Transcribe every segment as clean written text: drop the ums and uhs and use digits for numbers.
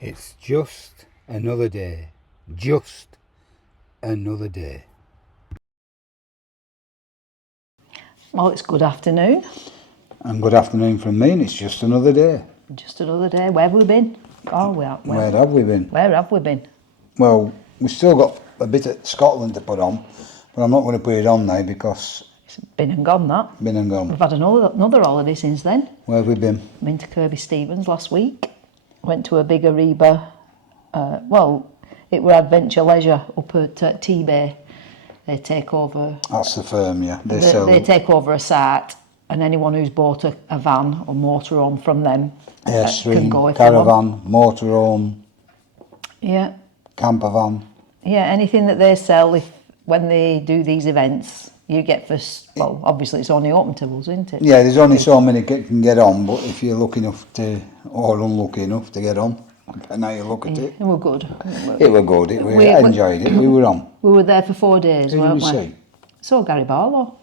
It's just another day. Just another day. Well, it's good afternoon. And good afternoon from me, and it's just another day. Just another day. Where have we been? Oh, Where have we been? Where have we been? Well, we've still got a bit of Scotland to put on, but I'm not going to put it on now because... It's been and gone, that. Been and gone. We've had another holiday since then. Where have we been? Been to Kirby Stevens last week. Went to a big Ariba. It were Adventure Leisure up at T-Bay. They take over... That's the firm, yeah. They take over a site, and anyone who's bought a van or motorhome from them can go if caravan, motorhome, yeah, camper van. Yeah, anything that they sell, when they do these events, you get first. Well, obviously it's only open to us, isn't it? Yeah, there's only so many can get on, but if you're lucky enough to, or unlucky enough to get on, and now you look at it. It were good. It were good. We enjoyed it. We were on. We were there for 4 days, Who weren't did we we? see? Saw Gary Barlow.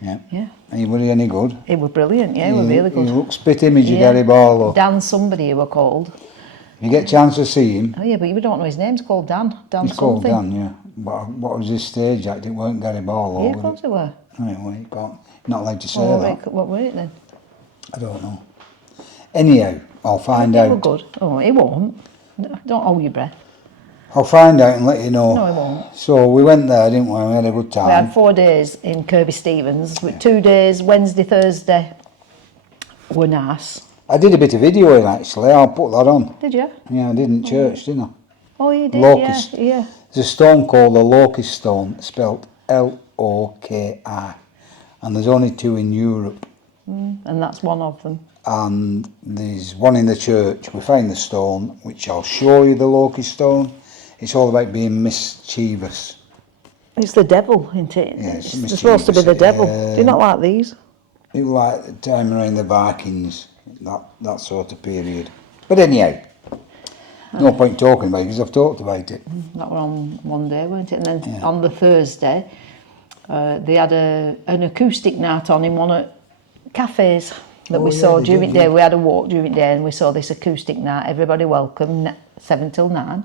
Yeah. Yeah. And was he any good? It were brilliant. Yeah, it were really good. He looks spit image of Gary Barlow. Dan somebody he were called. If you get a chance to see him. Oh yeah, but you don't know his name. It's called Dan. Dan He's something. called Dan, yeah. But what was his stage act? It weren't Gary Barlow. Yeah, of course it were. Right, well, you can't. Not allowed to say that. What were it then? I don't know. Anyhow, I'll find It out. were good. Oh, it won't. Don't hold your breath. I'll find out and let you know. No, it won't. So we went there, didn't we? We had a good time. We had 4 days in Kirby Stevens, with 2 days, Wednesday, Thursday, were nice. I did a bit of videoing actually. I'll put that on. Did you? Yeah, I did in church, didn't I? Oh, you did, Locust. yeah. There's a stone called the Locust Stone, spelt L-O-K-I, and there's only 2 in Europe. And that's one of them. And there's one in the church. We found the stone, which I'll show you, the Locust Stone. It's all about being mischievous. It's the devil, isn't it? Yeah, it's It's supposed to be the devil. Do you not like these? It was like the time around the Vikings, that sort of period. But anyhow, no point talking about it because I've talked about it. That were on one day, weren't it? And then on the Thursday, they had an acoustic night on in one of cafes that we saw during the day. We had a walk during the day and we saw this acoustic night. Everybody welcome, 7 till 9.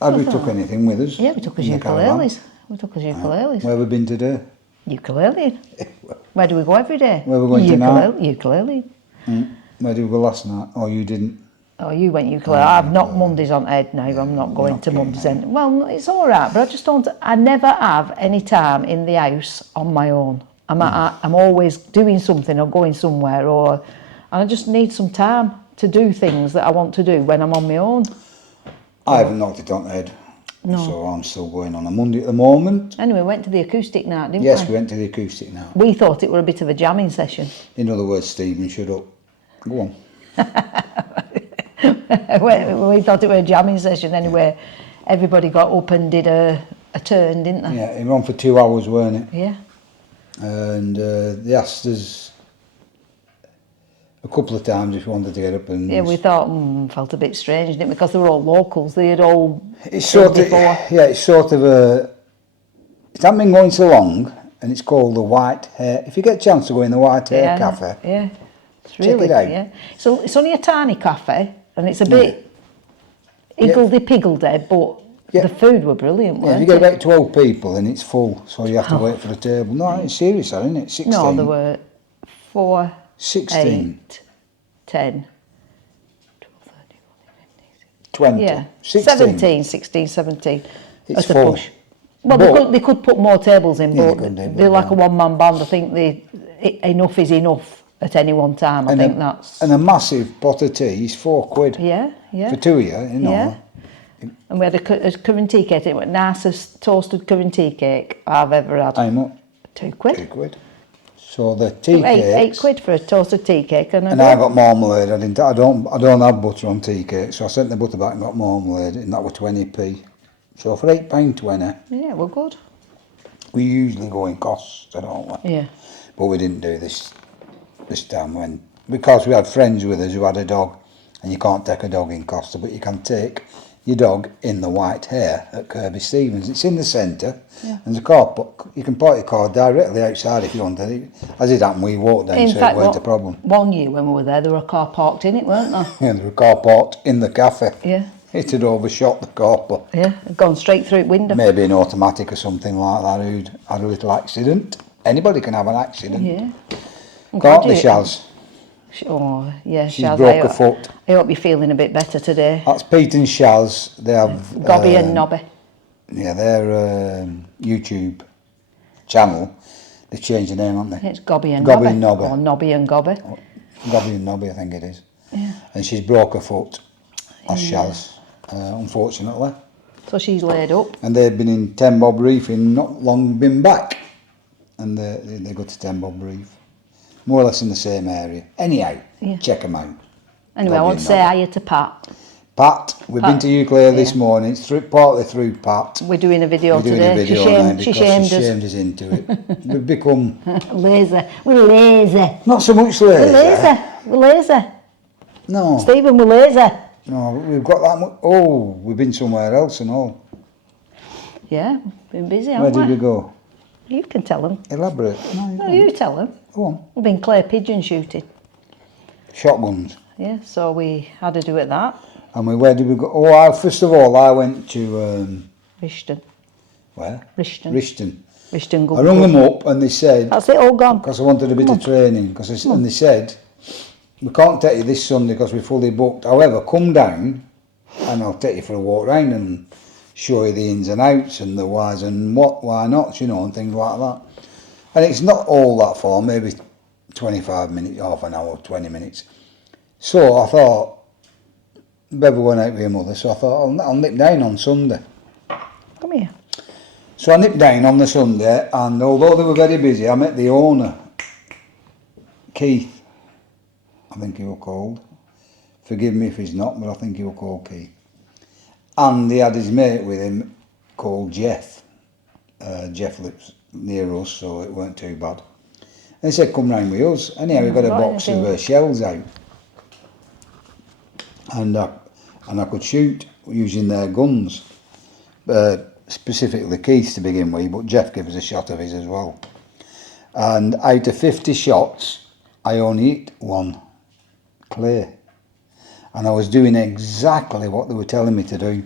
Had we took anything with us? Yeah, we took us ukuleles. Where have we been today? Ukulele. Where do we go every day? Where are we going tonight? Ukulele. Where did we go last night? Oh, you didn't? Oh, you went ukulele. I've knocked Mondays on head now. I'm not going to Mondays. Well, it's all right, but I just don't. I never have any time in the house on my own. I'm always doing something or going somewhere, and I just need some time to do things that I want to do when I'm on my own. I haven't knocked it on the head. No. So I'm still going on a Monday at the moment. Anyway, we went to the acoustic night, didn't we? Yes, we went to the acoustic night. We thought it were a bit of a jamming session. In other words, Stephen, shut up. Go on. We thought it were a jamming session anyway. Everybody got up and did a turn, didn't they? Yeah, it went on for 2 hours, weren't it? Yeah. And they asked us a couple of times if we wanted to get up and... Yeah, we thought, felt a bit strange, didn't it? Because they were all locals, they had all it's sort of, yeah, it's sort of a... It hasn't been going so long, and it's called the White Hare. If you get a chance to go in the White Hare Cafe... Yeah, it's really, check it out. Yeah. So it's only a tiny cafe, and it's a bit higgledy-piggledy, but the food were brilliant, weren't you get about 12 people and it's full, so you have to wait for a table. No, it's serious, isn't it? 16. No, there were 4, 16. 8, 10, 12, 13, 20. yeah, 16. 16, 17. It's at a full. push. Well, they could put more tables in, Yeah, but they're like a one-man band. I think enough is enough at any one time. I think that's... And a massive pot of tea is £4. Yeah. For 2 of you, you know. Yeah. And we had a currant tea cake. It was the nicest toasted currant tea cake I've ever had. How much? £2. £2. So the tea cakes... £8 for a toasted tea cake. And I got marmalade. I don't have butter on tea cake, so I sent the butter back and got marmalade, and that was 20p. So for £8.20... Yeah, we're good. We usually go in Costa, don't we? Yeah. But we didn't do this time because we had friends with us who had a dog, and you can't take a dog in Costa, but you can take your dog in the white hare at Kirby Stevens. It's in the centre, and there's a car park. You can park your car directly outside if you want. As it happened, we walked down, In so fact, it weren't a problem. one year when we were there were a car parked in it, weren't there? Yeah, there was a car parked in the cafe. Yeah. It had overshot the car park. Yeah, gone straight through the window. Maybe an automatic or something like that who'd had a little accident. Anybody can have an accident. Yeah. I'm Can't glad they, you- Shaz? Oh, yeah, She's Shaz, broke her foot. I hope you're feeling a bit better today. That's Pete and Shaz. They have... Gobby and Nobby. Yeah, their YouTube channel. They've changed the name, haven't they? It's Gobby and Gobby Nobby. and Nobby. Or Nobby and Gobby. Gobby and Nobby, I think it is. Yeah. And she's broke her foot. That's Shaz, unfortunately. So she's laid up. And they've been in Ten Bob Reef and not long been back. And they go to Ten Bob Reef. More or less in the same area. Anyhow, check them out. Anyway, I want to say hiya to Pat. Pat, we've been to Euclid this morning. It's partly through Pat. We're doing a video We're doing today. a video now because she shamed us into it. We've become... Lazy. We're lazy. Not so much We're lazy. lazy. We're lazy. No. Stephen, we're lazy. No, we've got that much... Oh, we've been somewhere else and all. Yeah, been busy, Where haven't did we go? You can tell them. Elaborate. No, you tell them. Go on. We've been clay pigeon shooting. Shotguns. Yeah, so we had to do it that. And where did we go? Oh, first of all, I went to... Rishton. Where? Rishton. Rishton. Rishton I rung them up and they said... That's it, all gone. Because I wanted a bit of training. And they said, we can't take you this Sunday because we're fully booked. However, come down and I'll take you for a walk round and show you the ins and outs and the whys and why not, and things like that. And it's not all that far, maybe 25 minutes, half an hour, 20 minutes. So I thought, Bev went out with her mother, so I thought, I'll nip down on Sunday. Come here. So I nipped down on the Sunday, and although they were very busy, I met the owner, Keith, I think he was called. Forgive me if he's not, but I think he was called Keith. And he had his mate with him called Jeff. Jeff lives near us, so it weren't too bad. And he said, come round with us. Anyhow, we got a box of shells out. And I could shoot using their guns. Specifically Keith to begin with, but Jeff gave us a shot of his as well. And out of 50 shots, I only hit one clear. And I was doing exactly what they were telling me to do.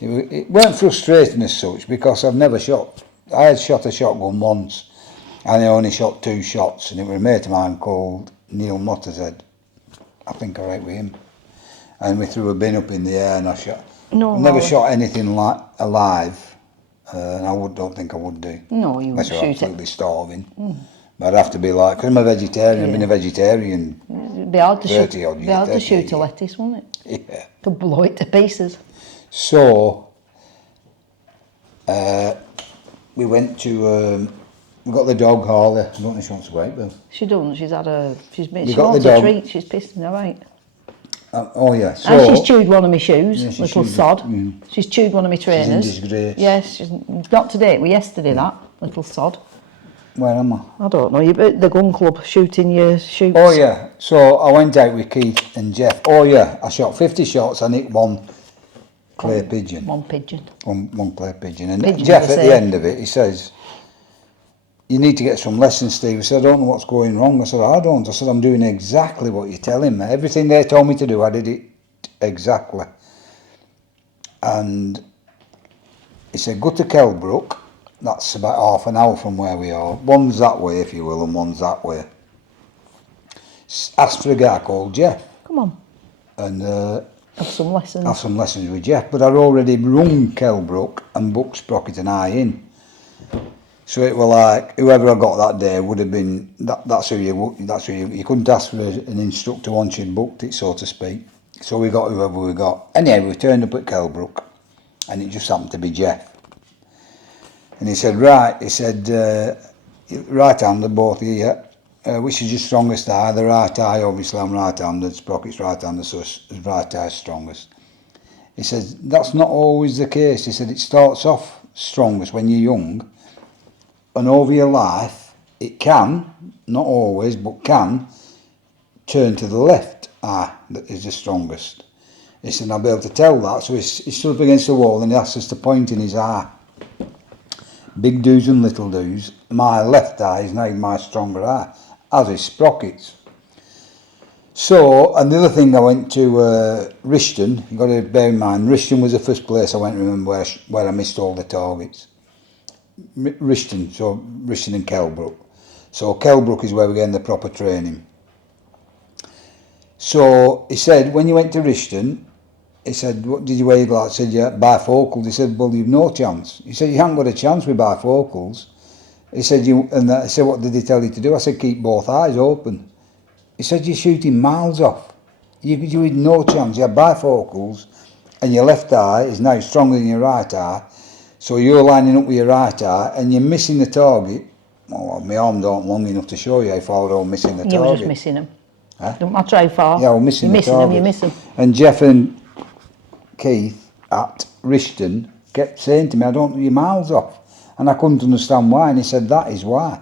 It weren't frustrating as such because I've never shot. I had shot a shotgun once and I only shot 2 shots, and it was a mate of mine called Neil Mottershead. I think I right with him. And we threw a bin up in the air and I shot. I've never shot anything like alive, and don't think I would do. No, you unless would you're shoot absolutely starving. But I'd have to be like, because I'm a vegetarian, I've been a vegetarian It'd be hard to 30 odd years. Be hard to 30 shoot years. a lettuce, wouldn't it? Yeah. Could blow it to pieces. So, we went to, we got the dog, Harley. I don't know if she wants to go out, Bill. She doesn't. She got wants the a dog. treat. She's pissing her right. Oh yeah, so... And she's chewed one of my shoes, Yeah, she little chewed it, sod. She's chewed one of my trainers. She's in disgrace. Yes, she's not today, it was yesterday that, little sod. Where am I? I don't know, you're at the gun club shooting your shoots. Oh yeah, so I went out with Keith and Jeff. Oh yeah, I shot 50 shots and hit one clay pigeon. One pigeon. One clay pigeon. And Pigeons Jeff are the at the same. end of it, he says, you need to get some lessons, Steve. I said, I don't know what's going wrong. I said, I don't. I said, I'm doing exactly what you're telling me. Everything they told me to do, I did it exactly. And he said, go to Kelbrook. That's about half an hour from where we are. One's that way, if you will, and one's that way. Ask for a guy called Jeff. Come on, And have some lessons. have some lessons with Jeff. But I'd already rung Kelbrook and booked Sprocket and I in. So it were like, whoever I got that day would have been, that's who you couldn't ask for an instructor once you'd booked it, so to speak. So we got whoever we got. Anyway, we turned up at Kelbrook, and it just happened to be Jeff. And he said, right, right-handed, both of you, which is your strongest eye? The right eye, obviously I'm right-handed, Sprocket's right-handed, so right eye's strongest. He said, that's not always the case. He said, it starts off strongest when you're young, and over your life, it can, not always, but can, turn to the left eye that is the strongest. He said, I'll be able to tell that. So he stood up against the wall and he asked us to point in his eye. Big do's and little do's. My left eye is now my stronger eye, as is Sprocket's. So, and the other thing, I went to Rishton. You've got to bear in mind, Rishton was the first place I went to remember where I missed all the targets. Rishton, so Rishton and Kelbrook. So Kelbrook is where we're getting the proper training. So he said, when you went to Rishton, he said, what did you wear your glasses? I said, yeah, bifocals. He said, well, you've no chance. He said, you haven't got a chance with bifocals. He said, I said, what did he tell you to do? I said, keep both eyes open. He said, you're shooting miles off. You had no chance. You have bifocals and your left eye is now stronger than your right eye. So you're lining up with your right eye and you're missing the target. Well, my arms aren't long enough to show you how far I'm missing the target. You were just missing them. Huh? Don't matter how far. Yeah, we're missing the target. You miss them. And Jeff and Keith at Rishton kept saying to me, you're miles off. And I couldn't understand why. And he said, that is why.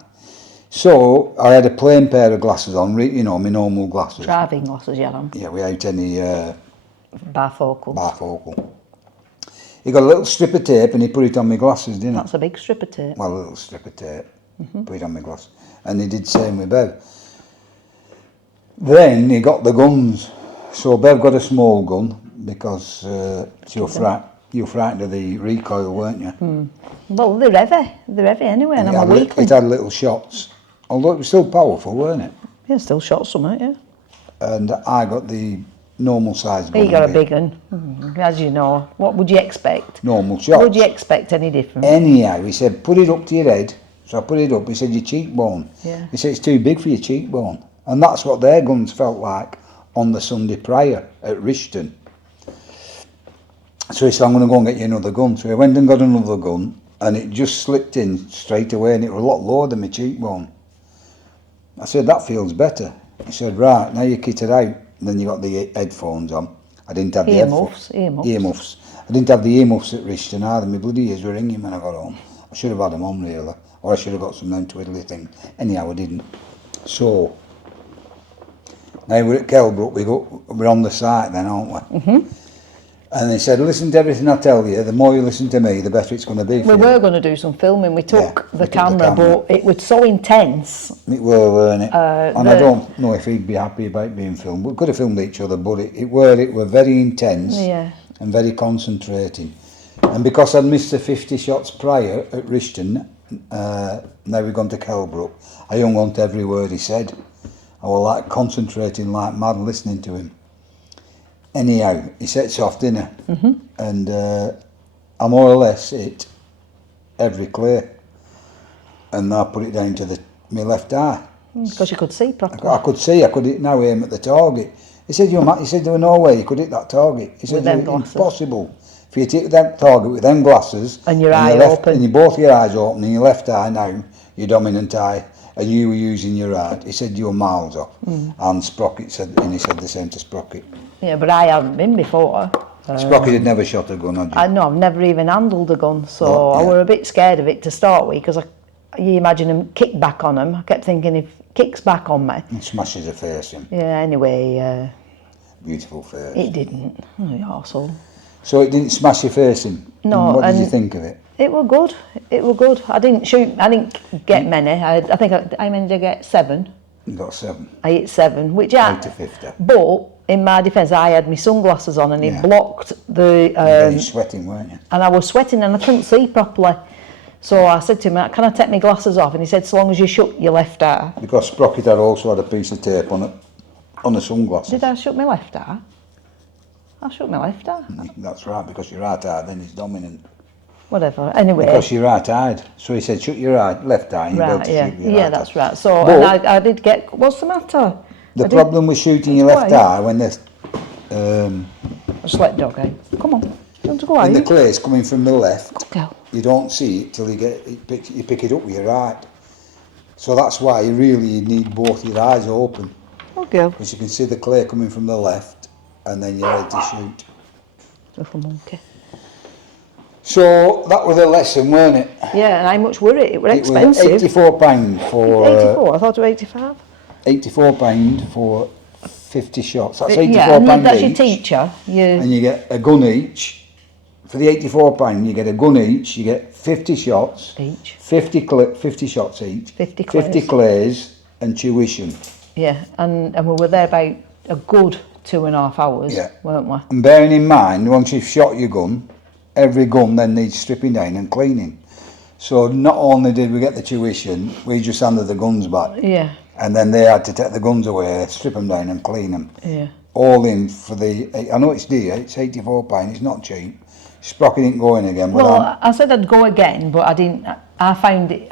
So I had a plain pair of glasses on, you know, my normal glasses. Driving glasses, yeah. Yeah, without any bifocal. He got a little strip of tape and he put it on my glasses, didn't he? That's a big strip of tape. Well, a little strip of tape. Put it on my glasses. And he did the same with Bev. Then he got the guns. So Bev got a small gun because you're frightened of the recoil, weren't you? Well, they're heavy anyway, and I'm a weakling. It had little shots, although it was still powerful, weren't it? Yeah, still shot some, yeah. And I got the normal size gun. You got a big one, as you know. What would you expect? Normal shots. Would you expect any different? Anyhow, he said, put it up to your head. So I put it up. He said, your cheekbone. Yeah. He said, it's too big for your cheekbone. And that's what their guns felt like on the Sunday prior at Rishton. So he said, I'm going to go and get you another gun. So he went and got another gun, and it just slipped in straight away, and it was a lot lower than my cheekbone. I said, that feels better. He said, right, now you kit it out. And then you got the headphones on. I didn't have the earmuffs. I didn't have the earmuffs at Rishton either. My bloody ears were ringing when I got home. I should have had them on, really. Or I should have got some of them twiddly things. Anyhow, I didn't. So, now we're at Kelbrook. We're on the site then, aren't we? And they said, listen to everything I tell you. The more you listen to me, the better it's going to be for you. We were going to do some filming. We took the camera, but it was so intense. It were, weren't it? And I don't know if he'd be happy about being filmed. We could have filmed each other, but it were very intense and very concentrating. And because I'd missed the 50 shots prior at Rishton, now we've gone to Kelbrook, I hung on to every word he said. I was like concentrating like mad listening to him. Anyhow, he sets off dinner, and I more or less hit every clear, and I put it down to my left eye. Because you could see properly. I could see. I could now aim at the target. He said, he said there was no way you could hit that target. He said it was impossible for you to hit that target with them glasses and your eye open, and both your eyes open, and your left eye now, your dominant eye, and you were using your right. He said you were miles off, and Sprocket said, and he said the same to Sprocket. Yeah, but I hadn't been before. Sprocket had never shot a gun, had you? No, I've never even handled a gun, so I were a bit scared of it to start with, because you imagine him kick back on him. I kept thinking, if he kicks back on me... And smashes a face in. Yeah, anyway... Beautiful face. It didn't. Oh, you arsehole. So it didn't smash your face in? No. What did you think of it? It were good. It were good. I didn't get many. I think I managed to get 7. You got 7. I hit 7, which out of 50. But in my defence, I had my sunglasses on, and it blocked the. You were sweating, weren't you? And I was sweating, and I couldn't see properly. So I said to him, "Can I take my glasses off?" And he said, "So long as you shut your left eye." Because Sprocket had also had a piece of tape on the sunglasses. Did I shut my left eye? I shut my left eye. That's right, because your right eye then is dominant. Whatever. Anyway. Because you're right-eyed. So he said, shut your left eye. And right, yeah. Yeah, that's right. So and I did get... What's the matter? The problem with shooting your left eye when there's... A sled dog, eh? Come on. You want to go out? When the clay's coming from the left, go. You don't see it till you pick it up with your right. So that's why you really need both your eyes open. Okay. Because you can see the clay coming from the left, and then you're ready to shoot. Little monkey. So that was a lesson, weren't it? Yeah, and how much were it? It were expensive. It was £84 for... 84, I thought it was 85. £84 for 50 shots. That's £84 Yeah, and that's your each. teacher. And you get a gun each. For the £84, you get a gun each. You get 50 shots. Each. 50 shots each. 50 clays. 50 clays and tuition. Yeah, and we were there about a good 2.5 hours, Yeah. weren't we? And bearing in mind, once you've shot your gun, every gun then needs stripping down and cleaning. So not only did we get the tuition, we just handed the guns back. Yeah. And then they had to take the guns away, strip them down and clean them. Yeah. All in for I know it's dear, it's £84, it's not cheap. Sprocket didn't go in again. But Well, I said I'd go again, but I didn't. I found it.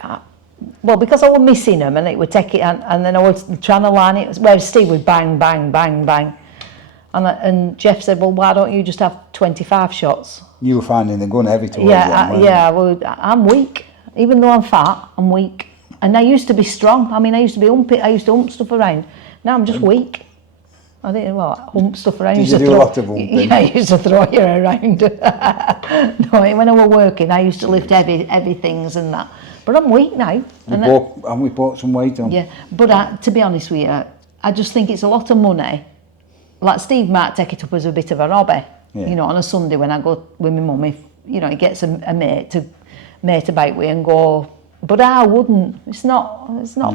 Well, because I was missing them, and it would take it, and then I was trying to line it. Where Steve would bang, bang, bang, bang, and Jeff said, "Well, why don't you just have 25 shots?" You were finding the gun heavy towards Yeah, well, I'm weak. Even though I'm fat, I'm weak. And I used to be strong. I mean, I used to be I used to hump stuff around. Now I'm just weak. I didn't hump stuff around. Did you do a lot of humping? Yeah, I used to throw you around. No, when I was working, I used to lift heavy things and that. But I'm weak now. We bought some weight on. Yeah, but to be honest with you, I just think it's a lot of money. Like Steve might take it up as a bit of a hobby. Yeah. You know, on a Sunday when I go with my mum, if he gets a mate to mate about with and go. But I wouldn't. It's not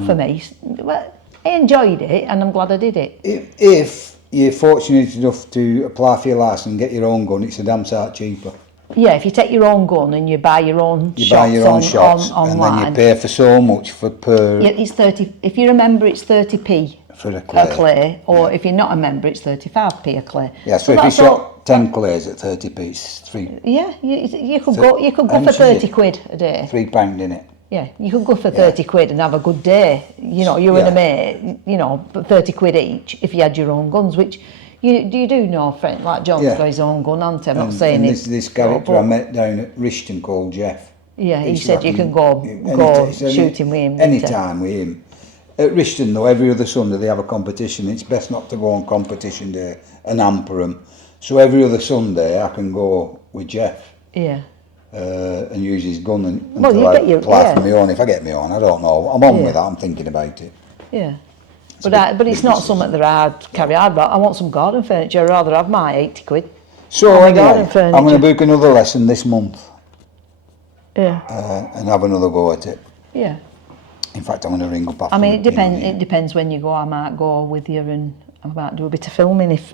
for me. Well, I enjoyed it, and I'm glad I did it. If you're fortunate enough to apply for your licence and get your own gun, it's a damn sight cheaper. Yeah, if you take your own gun and you buy your own shots and online, then you pay for so much per. Yeah, it's 30. If you're a member, it's 30p for a clay. Or if you're not a member, it's 35p a clay. Yeah, so if you shot 10 clays at 30p, it's £3. Yeah, you could go for 30 quid a day. £3 innit? Yeah, you could go for 30 quid and have a good day. You and a mate, 30 quid each if you had your own guns, which you do know a friend like John's got his own gun, hasn't he? I'm not saying it. This character I met down at Rishton called Jeff. Yeah, he said you can go shooting with him. Anytime with him. At Rishton though, every other Sunday they have a competition. It's best not to go on competition day and hamper 'em. So every other Sunday I can go with Jeff. Yeah. And use his gun Well, until you I get your- apply yeah. for my own. If I get my own, I don't know. I'm on Yeah. with that. I'm thinking about it. Yeah. But it's not something that I'd carry out. But I want some garden furniture. I'd rather have my 80 quid. So Oh my anyway, garden furniture. I'm going to book another lesson this month Yeah. and have another go at it. Yeah. In fact, I'm going to ring up after. I mean, it depends. It depends when you go. I might go with you, and I might do a bit of filming if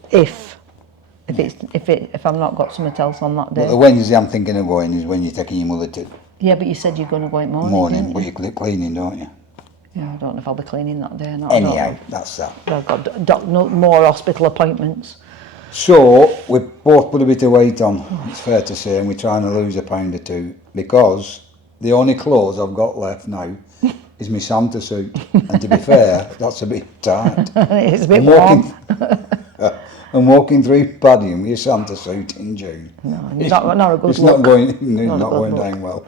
I'm not got something else on that day. But the Wednesday I'm thinking of going is when you're taking your mother to Yeah, but you said you're going to go in morning, didn't but you? you're cleaning, don't you? Yeah, I don't know if I'll be cleaning that day or not. I don't Anyhow, know. that's that. I've got more hospital appointments. So we've both put a bit of weight on. It's fair to say, and we're trying to lose a pound or two because the only clothes I've got left now is my Santa suit, and to be fair, that's a bit tight. It's a bit warm. I'm walking through Padding with your Santa suit in June. No, it's not a good it's look. It's not a good going look. down well.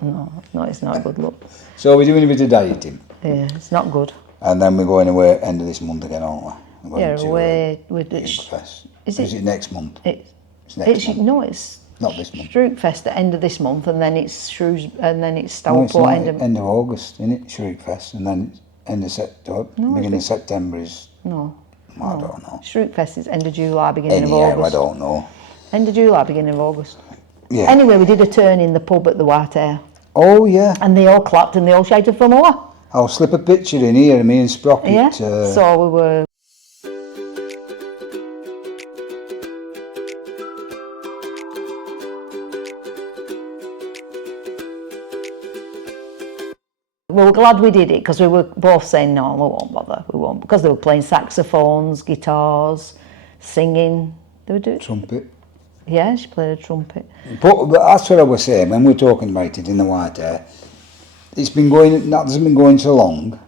No, it's not a good look. So we're doing a bit of dieting, Yeah, it's not good. and then we're going away end of this month again, aren't we? We're Yeah, going away with the Fest. Is Is it- it next month? it's next month. no, it's Not this month. Strookfest at the end of this month, and then it's Shrews, and then it's No, it's Stourport not end of August, isn't it? Shrootfest, and then end of September, beginning of September is. No, I don't know. Shrootfest is end of July, beginning of Anyhow, August. I don't know. End of July, beginning of August. Yeah. Anyway, we did a turn in the pub at the White Hare, Oh yeah. and they all clapped and they all shouted for more. I'll slip a picture in here of me and Sprocket. Yeah. So we were. We were glad we did it because we were both saying no, we won't bother, we won't, because they were playing saxophones, guitars, singing. They were doing. Trumpet. Yeah, she played a trumpet. But that's what I was saying when we were talking about it in the White Hare. It's been going. That hasn't been going so long,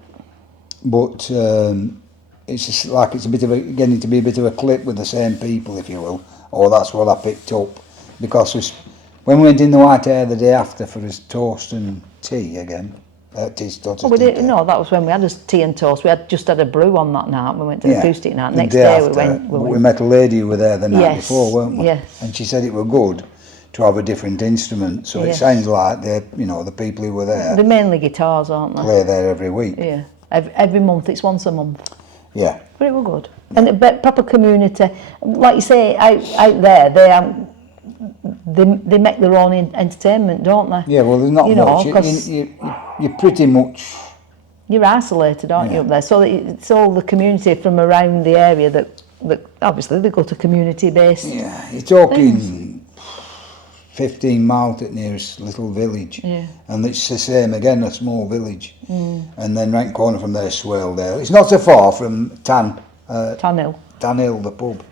but it's just like it's a bit of a getting to be a bit of a clip with the same people, if you will. Or that's what I picked up because when we went in the White Hare the day after for his toast and tea again. We did, no, that was when we had a tea and toast. We had just had a brew on that night. We went to the acoustic night. The Next day day after, we went. we met a lady who was there the night Yes, before, weren't we? yes. And she said it were good to have a different instrument. So it Yes. sounds like they, the people who were there They're mainly guitars, aren't they? play there every week. Yeah. Every month, it's once a month. Yeah. But it were good. And a proper community. Like you say, out there, they make their own entertainment, don't they? Yeah, well, there's not You know, much. 'cause You're pretty much... you're isolated, aren't you, up there? So it's all the community from around the area that obviously they go to community-based. Yeah, you're talking 15 miles at nearest little village. Yeah. And it's the same again, a small village. And then right corner from there, Swaledale. It's not so far from Tanhill. Tanhill, the pub.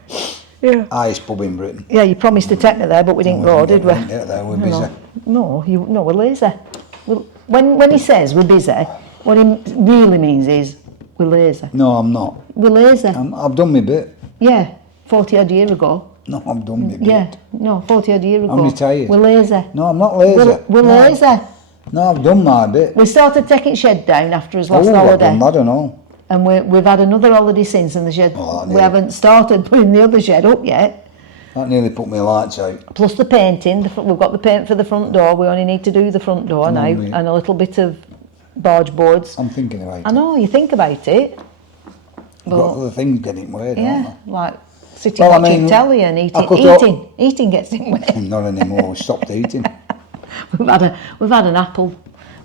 Yeah. Highest pub in Britain. Yeah, you promised to take me there, but we didn't go, did we? We didn't get there, we're busy. No, we're lazy. When he says we're busy, what he really means is we're lazy. No, I'm not. We're lazy. I've done my bit. Yeah, 40 odd year ago. No, I've done my bit. Yeah, no, 40 odd year ago. I'm retired. We're lazy. No, I'm not lazy. We're lazy. No, I've done my bit. We started taking shed down after his last I've holiday. done that and all. And we've had another holiday since, and the shed, we haven't started putting the other shed up yet. That nearly put my lights out. Plus the painting, we've got the paint for the front door, we only need to do the front door now, mate. and a little bit of barge boards. I'm thinking about it. I know, you think about it. I've got other things getting weird, Yeah, like sitting watching telly and eating gets in way. Not anymore, we stopped eating. We've had an apple.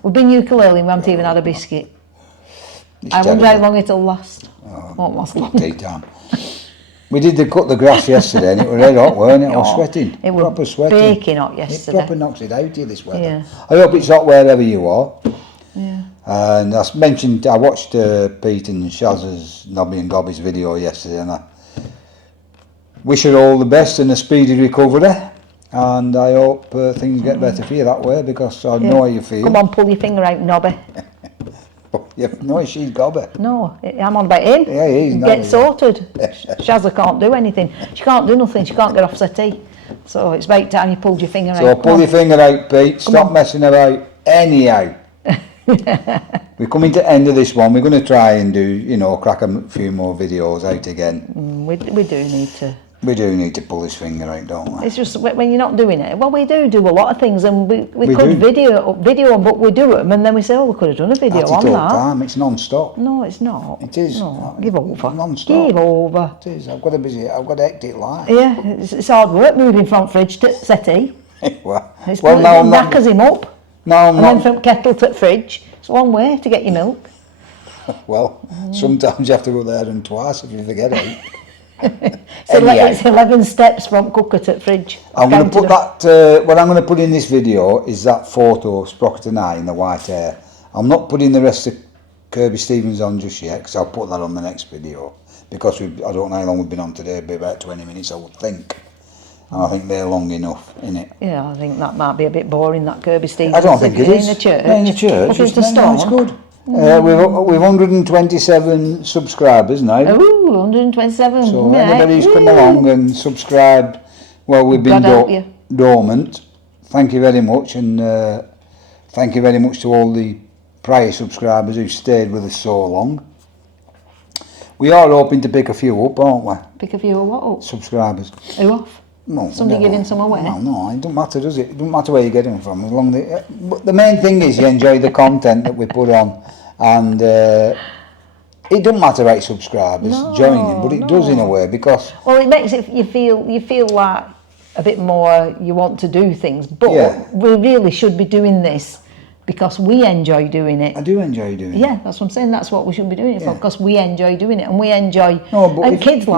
We've been ukulele and we haven't even had a biscuit. It's I wonder how terrible. long it'll last. Won't last long. Tea time. We did cut the grass yesterday and it was red hot, weren't it? I was Oh, sweating. it was proper sweating. baking hot It yesterday. proper knocks it out here this weather. Yeah. I hope it's hot wherever you are. Yeah. And I mentioned, I watched Pete and Shaz's Nobby and Gobby's video yesterday, and I wish her all the best and a speedy recovery. And I hope things get better for you that way, because I know how you feel. Come on, pull your finger out, Nobby. No, she's Gobby. No, I'm on about him. Yeah, he's not. Get sorted. Shazza can't do anything. She can't do nothing. She can't get off settee. So it's about time you pulled your finger out. So Come pull on. your finger out, Pete. Stop messing about. Anyhow. We're coming to the end of this one. We're going to try and do, crack a few more videos out again. We do need to. We do need to pull his finger out, don't we? It's just when you're not doing it. Well, we do a lot of things, and we could do. video them, but we do them, and then we say, oh, we could have done a video That's on it all that. the time. It's non-stop. No, it's not. It is. No, give over. Non-stop. Give over. It is. I've got a hectic life. Yeah, it's hard work moving from fridge to settee. well, It's now I'm knackers him up, No, I'm and not. then from kettle to fridge. It's a long way to get your milk. Well, sometimes you have to go there and twice if you forget it. It's 11 steps from cooker to fridge. I'm going to put that, what I'm going to put in this video is that photo of Sprocket and I in the white hair. I'm not putting the rest of Kirby Stevens on just yet, because I'll put that on the next video. Because I don't know how long we've been on today, it'll be about 20 minutes I would think. And I think they're long enough, innit? Yeah, I think that might be a bit boring, that Kirby Stevens. I don't think it is. In the church. In the church. Looking to stone. It's good. We've 127 subscribers now. Ooh, 127. So yeah. anybody who's come along and subscribed while we've been God help you. dormant, thank you very much, and thank you very much to all the prior subscribers who stayed with us so long. We are hoping to pick a few up, aren't we? Pick a few of what up? Subscribers. Who off? No, Somebody giving some away? No, it don't matter, does it? It don't matter where you get them from. As long but the main thing is you enjoy the content that we put on, and it don't matter about subscribers joining, but it does in a way, because Well, it makes it you feel like a bit more you want to do things, but we really should be doing this because we enjoy doing it. I do enjoy doing it. Yeah, that's what I'm saying. That's what we should be doing it for, because we enjoy doing it, and we enjoy. but and if- kids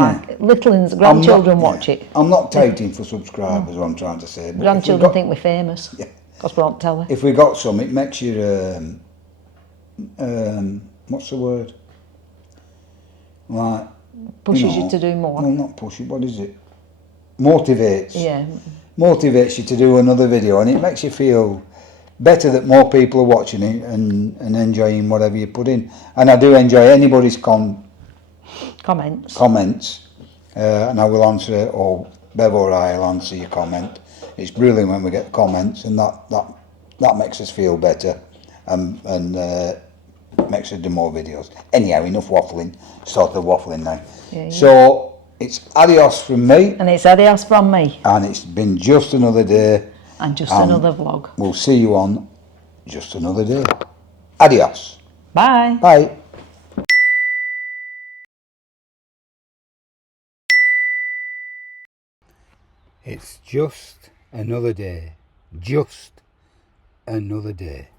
little ones, grandchildren watch it. I'm not touting for subscribers, what I'm trying to say. But Grandchildren think we're famous Yeah. because we're on telly. if we got some, it makes you, what's the word? Like, Pushes you to do more. No, not push it, what is it? Motivates. Yeah, Motivates you to do another video, and it makes you feel better that more people are watching it and enjoying whatever you put in. And I do enjoy anybody's comments. And I will answer it, or Bev or I will answer your comment. It's brilliant when we get comments, and that makes us feel better, and makes us do more videos. Anyhow, enough waffling. Start the waffling now. Yeah. So it's adios from me, And it's adios from me, and it's been just another day. and just another vlog. We'll see you on just another day. Adios. Bye. Bye. It's just another day. Just another day.